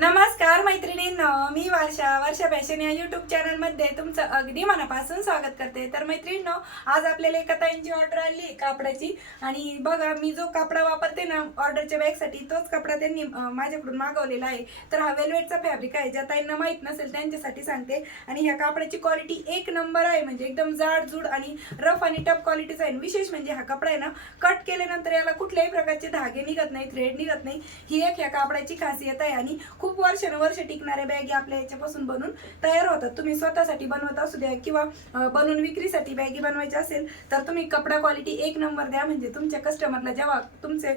नमस्कार मैत्रिणींनो, मी वर्षा फॅशन या यूट्यूब चॅनलमध्ये तुमचं अगदी मनापासून स्वागत करते। तर मैत्रिणींनो, आज आपल्याला एका ताईंची ऑर्डर आली कापडाची आणि बघा मी जो कपडा वापरते ना ऑर्डरच्या बॅगसाठी तोच कपडा त्यांनी माझ्याकडून मागवलेला आहे। तर हा वेलवेटचा फॅब्रिक आहे, ज्या ताईंना माहित नसेल त्यांच्यासाठी सांगते। आणि ह्या कापडाची क्वालिटी एक नंबर आहे, म्हणजे एकदम जाडजूड आणि रफ आणि टफ क्वालिटीचा आहे। विशेष म्हणजे हा कपडा आहे ना कट केल्यानंतर याला कुठल्याही प्रकारचे धागे निघत नाही, थ्रेड निघत नाही, ही एक ह्या कापडाची खासियत आहे। आणि खूप वर्ष टिकणारे बॅगी आपल्या याच्यापासून बनून तयार होतात। तुम्ही स्वतःसाठी बनवत असू द्या किंवा बनवून विक्रीसाठी बॅगी बनवायची असेल तर तुम्ही कपडा क्वालिटी एक नंबर द्या, म्हणजे तुमच्या कस्टमरला जेव्हा तुमचे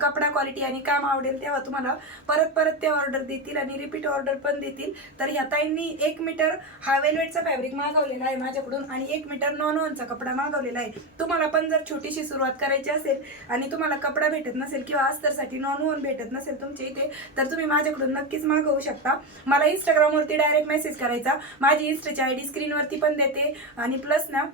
कपडा क्वालिटी आणि काम आवडेल तेव्हा तुम्हाला परत ते ऑर्डर देतील आणि रिपीट ऑर्डर पण देतील। तर ह्या ताईंनी 1 मीटर हा वेलवेटचा फॅब्रिक मागवलेला आहे माझ्याकडून आणि 1 मीटर नॉनचा कपडा मागवलेला आहे। तुम्हाला पण जर छोटीशी सुरुवात करायची असेल आणि तुम्हाला कपडा भेटत नसेल किंवा अस्तरसाठी नॉन भेटत नसेल तुमच्या इथे तर तुम्ही माझ्याकडून नक्कीच मागवू शकता। मला इंस्टाग्राम वरती डायरेक्ट मेसेज करायचा, माझी इंस्टाची आयडी स्क्रीन वरती पण देते आणि प्लस ना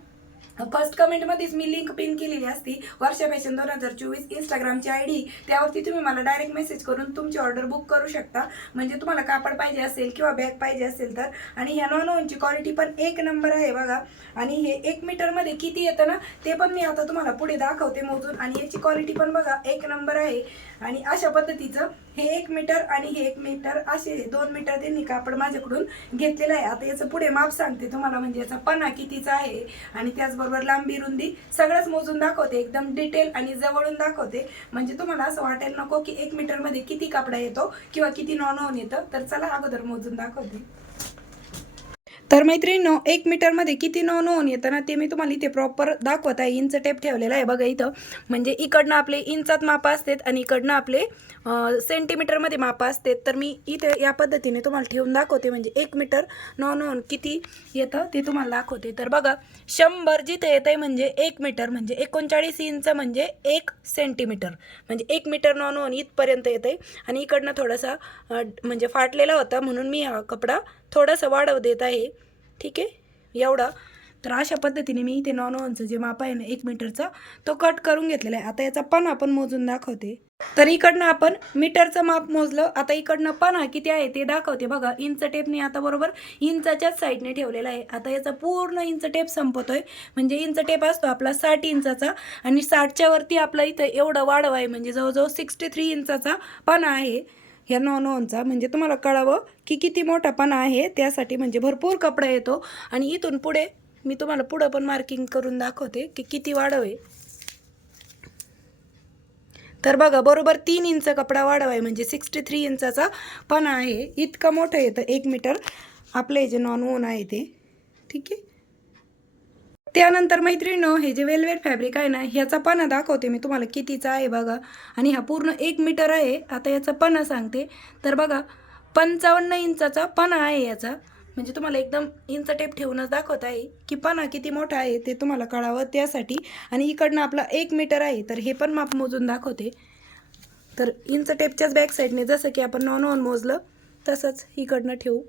फर्स्ट कमेंट मध्येच मी लिंक पिन केलेली असती वर्षा फॅशन 2024 इंस्टाग्रामची आयडी, त्यावरती तुम्ही मला डायरेक्ट मेसेज करून तुमची ऑर्डर बुक करू शकता। म्हणजे तुम्हाला कापड पाहिजे असेल किंवा बॅग पाहिजे असेल तर। आणि ह्या नॉनची क्वालिटी पण एक नंबर आहे बघा। आणि हे 1 मीटर मध्ये किती येतं ना ते पण मी आता तुम्हाला पुढे दाखवते मोजून। आणि याची क्वालिटी पण बघा एक नंबर आहे। आणि अशा पद्धतीचं हे 1 मीटर आणि हे 1 मीटर असे 2 मीटर त्यांनी कापड माझ्याकडून घेतलेलं आहे। आता याचं पुढे माप सांगते तुम्हाला, म्हणजे याचा पणा कितीचा आहे आणि त्याचबरोबर लांबी रुंदी सगळंच मोजून दाखवते, एकदम डिटेल आणि जवळून दाखवते। म्हणजे तुम्हाला असं वाटेल नको की 1 मीटर मध्ये किती कापडा येतो किंवा किती नॉन येतं। तर चला अगोदर मोजून दाखवते। तर मैत्रिणींनो, 1 मीटर मध्ये किती नॉन येतं ना ते मी तुम्हाला इथे प्रॉपर दाखवत आहे। इंच टेप ठेवलेला आहे बघा इथं, म्हणजे इकडनं आपले इंचात माप असतात आणि इकडनं आपले सेंटीमीटर मध्ये माप असतात। तर मी इथे या पद्धतीने तुम्हाला ठेवून दाखवते, म्हणजे 1 मीटर नॉन किती येतं ते तुम्हाला दाखवते। तर बघा 100 जिथे येत आहे म्हणजे 1 मीटर म्हणजे 39 इंच म्हणजे 1 सेंटीमीटर, म्हणजे 1 मीटर नॉन इथपर्यंत येत आहे। आणि इकडनं थोडासा म्हणजे फाटलेला होता म्हणून मी हा कपडा थोडासा वाढव देत आहे, ठीक आहे एवढा। तर अशा पद्धतीने मी इथे नॉनचं जे माप आहे ना 1 मीटरचा तो कट करून घेतलेला आहे। आता याचा पण आपण मोजून दाखवते। तर इकडनं आपण मीटरचं माप मोजलं, आता इकडनं पणा किती आहे ते दाखवते बघा। इंच टेपने आता बरोबर इंचाच्याच साईडने ठेवलेला आहे। आता याचा पूर्ण इंच टेप संपतोय, म्हणजे इंच टेप असतो आपला 60 इंचाचा आणि 60च्या वरती आपला इथं एवढं वाढव आहे, म्हणजे जवळजवळ 63 इंचाचा पणा आहे ह्या नॉनचा। म्हणजे तुम्हाला कळावं की किती मोठा पणा आहे त्यासाठी, म्हणजे भरपूर कपडा येतो। आणि इथून पुढे मी तुम्हाला पुढं पण मार्किंग करून दाखवते की किती वाढव आहे। तर बघा बरोबर 3 इंच कपडा वाढव आहे, म्हणजे 63 इंचाचा पणा आहे। इतकं मोठं येतं 1 मीटर आपले जे नॉन आहे ते, ठीक आहे। त्यानंतर मैत्रिणींनो, हे जे वेलवेट फॅब्रिक आहे ना ह्याचा पणा दाखवते मी तुम्हाला कितीचा आहे बघा। आणि हा पूर्ण 1 मीटर आहे। आता याचा पणा सांगते, तर बघा 55 इंचाचा पणा आहे याचा, म्हणजे तुम्हाला एकदम इंच टेप ठेवूनच दाखवत आहे की पणा किती मोठा आहे ते तुम्हाला कळावं त्यासाठी। आणि इकडनं आपला 1 मीटर आहे, तर हे पण माप मोजून दाखवते। तर इंच टेपच्याच बॅक साईडने जसं की आपण नॉन मोजलं तसंच इकडनं ठेवू।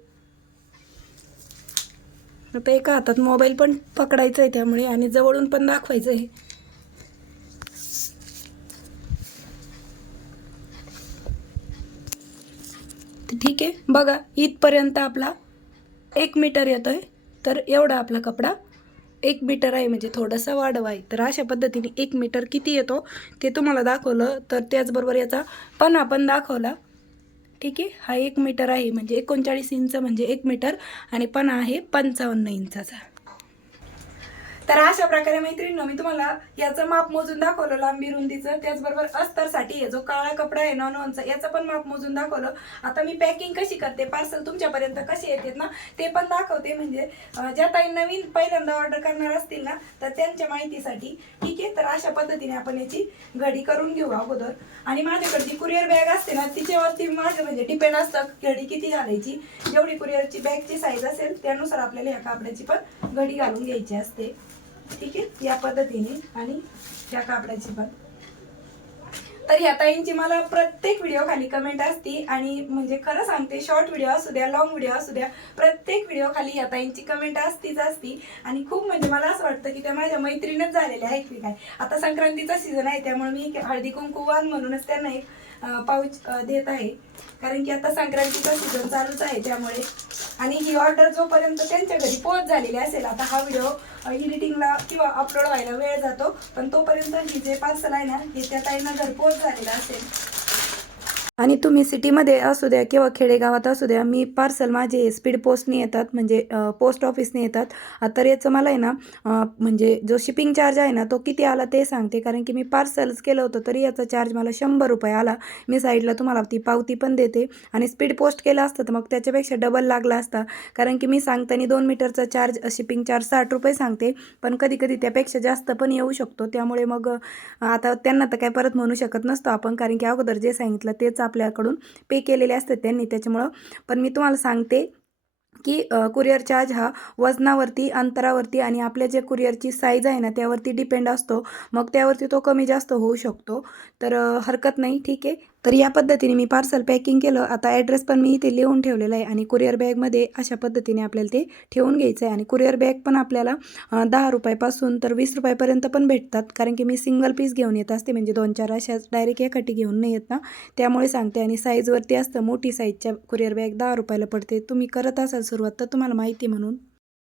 आता एका हातात मोबाईल पण पकडायचा आहे त्यामुळे, आणि जवळून पण दाखवायचं आहे। ठीक आहे बघा इथपर्यंत आपला 1 मीटर येतोय। तर एवढा आपला कपडा 1 मीटर आहे, म्हणजे थोडासा वाढव आहे। तर अशा पद्धतीने 1 मीटर किती येतो ते तुम्हाला दाखवलं, तर त्याचबरोबर याचा पणा पण दाखवला, ठीक आहे। हा 1 मीटर आहे, म्हणजे 39 इंच म्हणजे 1 मीटर आणि पणा आहे 55 इंचाचा। तर अशा प्रकारे मैत्रिणींनो, मी तुम्हाला याचं माप मोजून दाखवलं लांबी रुंदीचं, त्याचबरोबर अस्तरसाठी जो काळा कपडा आहे नॉनचा याचं पण माप मोजून दाखवलं। आता मी पॅकिंग कशी करते, पार्सल तुमच्यापर्यंत कसे येतात ना ते पण दाखवते, म्हणजे ज्या ताई नवीन पहिल्यांदा ऑर्डर करणार असतील ना तर त्यांच्या माहितीसाठी, ठीक आहे। तर अशा पद्धतीने आपण याची घडी करून घेऊ अगोदर। आणि माझ्याकडे जी कुरिअर बॅग असते ना तिच्यावरती माझं म्हणजे डिपेंड असतं घडी किती घालायची। जेवढी कुरिअरची बॅगची साईज असेल त्यानुसार आपल्याला ह्या कापडाची पण घडी घालून घ्यायची असते, ठीक आहे या पद्धतीने। आणि या कापडाची पण, तर ह्या ताईंची मला प्रत्येक व्हिडिओ खाली कमेंट असती, आणि म्हणजे खरं सांगते शॉर्ट व्हिडिओ असू द्या लॉंग व्हिडिओ असू द्या प्रत्येक व्हिडिओ खाली ह्या ताईंची कमेंट असतीच असती। आणि खूप म्हणजे मला असं वाटतं की त्या माझ्या मैत्रीणच झालेल्या आहेत की काय। आता संक्रांतीचा सीझन आहे त्यामुळे मी हळदी कुंकू वाण म्हणूनच त्यांना एक पाऊच देत आहे, कारण की आता संक्रांतीचा सीझन चालूच आहे त्यामुळे. आणि ही ऑर्डर जोपर्यंत त्यांच्या घरी पोहोच झालेली असेल, आता हा व्हिडिओ एडिटिंगला किंवा अपलोड व्हायला वेळ जातो, पण तोपर्यंत ही जे पार्सल आहे ना हे त्या ताईंना घरपोच झालेलं असेल. आणि तुम्ही सिटीमध्ये असू द्या किंवा खेडेगावात असू द्या, मी पार्सल माझे स्पीड पोस्टने येतात, म्हणजे पोस्ट ऑफिसने येतात. तर याचं मला आहे ना म्हणजे जो शिपिंग चार्ज आहे ना तो किती आला ते सांगते, कारण की मी पार्सलच केलं होतं तरी याचा चार्ज मला 100 रुपये आला. मी साईडला तुम्हाला ती पावती पण देते. आणि स्पीड पोस्ट केलं असतं तर मग त्याच्यापेक्षा डबल लागला असता, कारण की मी सांगताना 2 मीटरचा चार्ज शिपिंग चार्ज 60 रुपये सांगते, पण कधी कधी त्यापेक्षा जास्त पण येऊ शकतो. त्यामुळे मग आता त्यांना तर काय परत म्हणू शकत नसतो आपण, कारण की अगोदर जे सांगितलं तेच आपल्याकडून पे केलेले असतात त्यांनी, त्याच्यामुळं. पण मी तुम्हाला सांगते की कुरिअर चार्ज हा वजनावरती, अंतरावरती आणि आपल्या जे कुरिअरची साईज आहे ना त्यावरती डिपेंड असतो. मग त्यावरती तो कमी जास्त होऊ शकतो. तर हरकत नाही, ठीक आहे. तर या पद्धतीने मी पार्सल पॅकिंग केलं. आता ॲड्रेस पण मी इथे लिहून ठेवलेला आहे आणि कुरिअर बॅगमध्ये अशा पद्धतीने आपल्याला ते ठेवून घ्यायचं आहे. आणि कुरिअर बॅग पण आपल्याला 10 रुपयापासून तर 20 रुपयापर्यंत पण भेटतात, कारण की मी सिंगल पीस घेऊन येत असते, म्हणजे 2-4 अशाच डायरेक्ट एकाठी घेऊन नाही येत ना, त्यामुळे सांगते. आणि साईजवरती असतं, मोठी साईजच्या कुरिअर बॅग 10 रुपयाला पडते. तुम्ही करत असाल सुरुवात तर तुम्हाला माहिती म्हणून.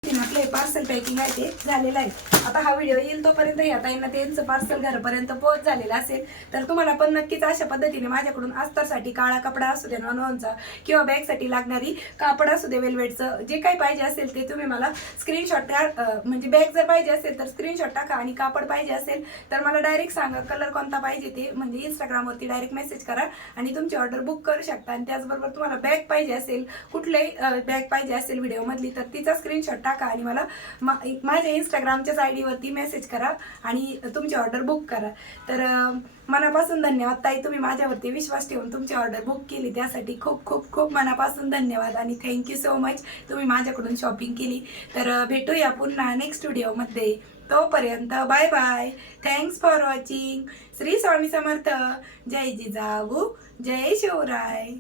आपले पार्सल पॅकिंग आहे ते झालेलं आहे. आता हा व्हिडिओ येईल तोपर्यंत या ताईंना त्यांचं पार्सल घरापर्यंत पोहोच झालेलं असेल. तर तुम्हाला पण नक्कीच अशा पद्धतीने माझ्याकडून अस्तरसाठी काळा कपडा असू दे, नॉनचा किंवा बॅगसाठी लागणारी कापड असू दे, वेलवेटचं जे काही पाहिजे असेल ते तुम्ही मला स्क्रीनशॉट म्हणजे बॅग जर पाहिजे असेल तर स्क्रीनशॉट टाका, आणि कापड पाहिजे असेल तर मला डायरेक्ट सांगा कलर कोणता पाहिजे ते, म्हणजे इंस्टाग्रामवरती डायरेक्ट मेसेज करा आणि तुमची ऑर्डर बुक करू शकता. आणि त्याचबरोबर तुम्हाला बॅग पाहिजे असेल, कुठल्याही बॅग पाहिजे असेल व्हिडिओमधली, तर तिचा स्क्रीनशॉट टाका आणि मला माझ्या इंस्टाग्रामच्याच आय डीवरती मेसेज करा आणि तुमची ऑर्डर बुक करा. तर मनापासून धन्यवाद ताई, तुम्ही माझ्यावरती विश्वास ठेवून तुमची ऑर्डर बुक केली त्यासाठी खूप खूप खूप मनापासून धन्यवाद. आणि थँक्यू सो मच, तुम्ही माझ्याकडून शॉपिंग केली. तर भेटूया पुन्हा नेक्स्ट व्हिडिओमध्ये. तोपर्यंत bye bye. Thanks for watching. Shri Swami Samarth. जय जिजाऊ, जय शिवराय.